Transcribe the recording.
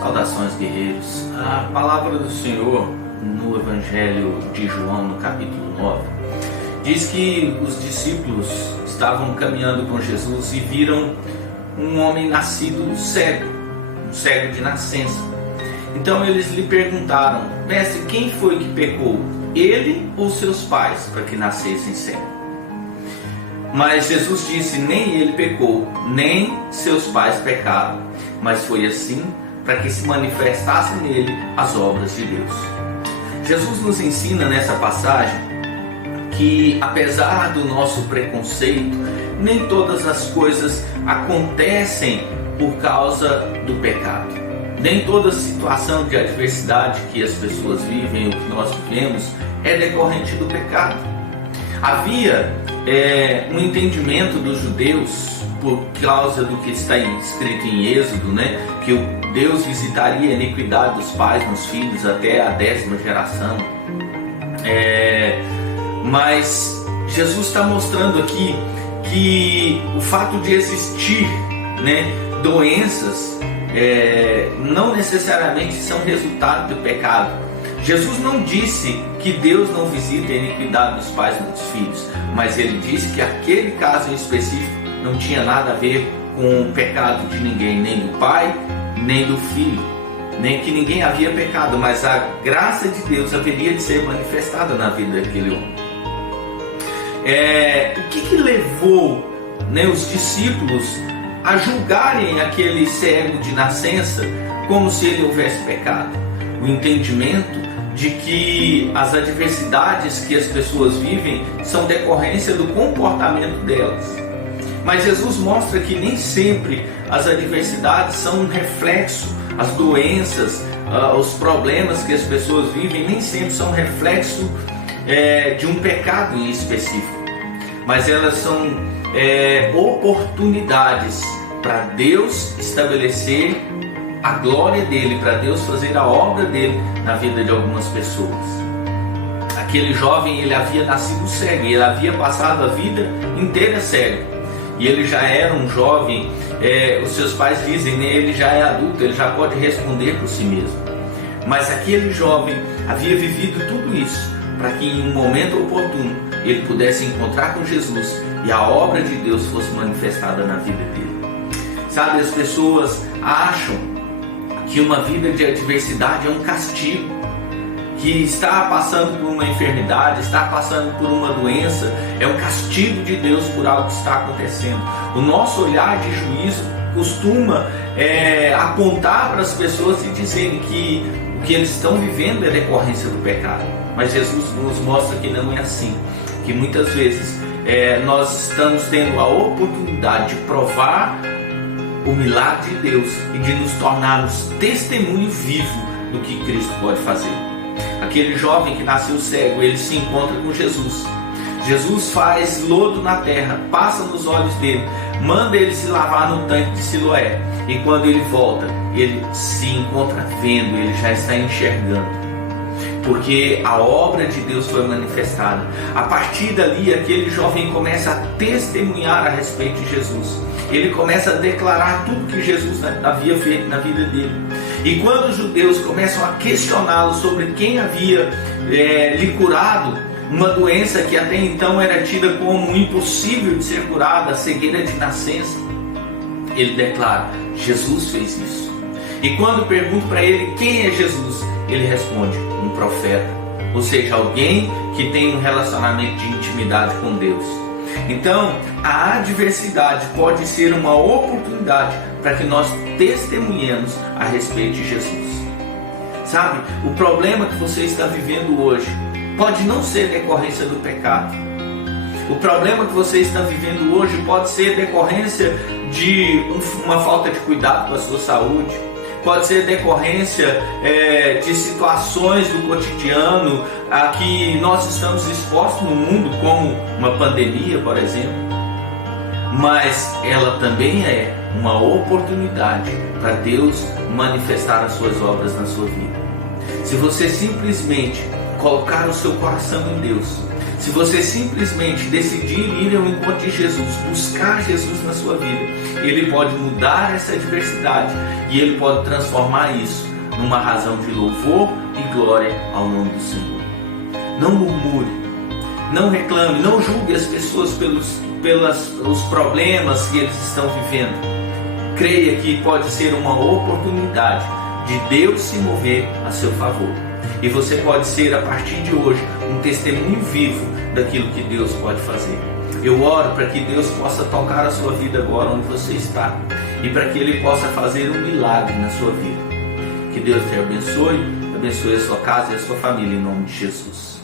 Saudações, guerreiros. A palavra do Senhor no Evangelho de João, no capítulo 9, diz que os discípulos estavam caminhando com Jesus e viram um homem nascido cego, um cego de nascença. Então eles lhe perguntaram: mestre, quem foi que pecou, ele ou seus pais, para que nascessem cego? Mas Jesus disse: nem ele pecou, nem seus pais pecaram, mas foi assim para que se manifestassem nele as obras de Deus. Jesus nos ensina nessa passagem que, apesar do nosso preconceito, nem todas as coisas acontecem por causa do pecado. Nem toda situação de adversidade que as pessoas vivem ou que nós vivemos é decorrente do pecado. Havia um entendimento dos judeus, por causa do que está escrito em Êxodo, que Deus visitaria a iniquidade dos pais nos filhos até a 10ª geração. Mas Jesus está mostrando aqui que o fato de existir doenças não necessariamente são resultado do pecado. Jesus não disse que Deus não visita a iniquidade dos pais nos filhos, mas ele disse que aquele caso em específico não tinha nada a ver com o pecado de ninguém, nem do pai, nem do filho, nem que ninguém havia pecado, mas a graça de Deus haveria de ser manifestada na vida daquele homem. O que levou os discípulos a julgarem aquele cego de nascença como se ele houvesse pecado? O entendimento de que as adversidades que as pessoas vivem são decorrência do comportamento delas. Mas Jesus mostra que nem sempre as adversidades são um reflexo, as doenças, os problemas que as pessoas vivem nem sempre são reflexo de um pecado em específico, mas elas são oportunidades para Deus estabelecer a glória dele, para Deus fazer a obra dele na vida de algumas pessoas. Aquele jovem, ele havia nascido cego, ele havia passado a vida inteira cego. E ele já era um jovem, os seus pais dizem, ele já é adulto, ele já pode responder por si mesmo. Mas aquele jovem havia vivido tudo isso para que em um momento oportuno ele pudesse encontrar com Jesus e a obra de Deus fosse manifestada na vida dele. Sabe, as pessoas acham que uma vida de adversidade é um castigo, que está passando por uma enfermidade, está passando por uma doença, é um castigo de Deus por algo que está acontecendo. O nosso olhar de juízo costuma apontar para as pessoas e dizer que o que eles estão vivendo é decorrência do pecado. Mas Jesus nos mostra que não é assim, que muitas vezes nós estamos tendo a oportunidade de provar o milagre de Deus e de nos tornarmos testemunho vivo do que Cristo pode fazer. Aquele jovem que nasceu cego, ele se encontra com Jesus. Jesus faz lodo na terra, passa nos olhos dele, manda ele se lavar no tanque de Siloé. E quando ele volta, ele se encontra vendo, ele já está enxergando. Porque a obra de Deus foi manifestada. A partir dali, aquele jovem começa a testemunhar a respeito de Jesus. Ele começa a declarar tudo que Jesus havia feito na vida dele. E quando os judeus começam a questioná-lo sobre quem havia lhe curado uma doença que até então era tida como impossível de ser curada, a cegueira de nascença, ele declara: Jesus fez isso. E quando pergunto para ele quem é Jesus, ele responde: um profeta, ou seja, alguém que tem um relacionamento de intimidade com Deus. Então, a adversidade pode ser uma oportunidade para que nós testemunhemos a respeito de Jesus. Sabe, o problema que você está vivendo hoje pode não ser decorrência do pecado. O problema que você está vivendo hoje pode ser decorrência de uma falta de cuidado com a sua saúde. Pode ser decorrência de situações do cotidiano a que nós estamos expostos no mundo, como uma pandemia, por exemplo. Mas ela também é uma oportunidade para Deus manifestar as suas obras na sua vida. Se você simplesmente colocar o seu coração em Deus, Se você simplesmente decidir ir ao encontro de Jesus, buscar Jesus na sua vida, Ele pode mudar essa adversidade e Ele pode transformar isso numa razão de louvor e glória ao nome do Senhor. Não murmure, não reclame, não julgue as pessoas pelos problemas que eles estão vivendo. Creia que pode ser uma oportunidade de Deus se mover a seu favor. E você pode ser, a partir de hoje, um testemunho vivo daquilo que Deus pode fazer. Eu oro para que Deus possa tocar a sua vida agora onde você está e para que Ele possa fazer um milagre na sua vida. Que Deus te abençoe a sua casa e a sua família, em nome de Jesus.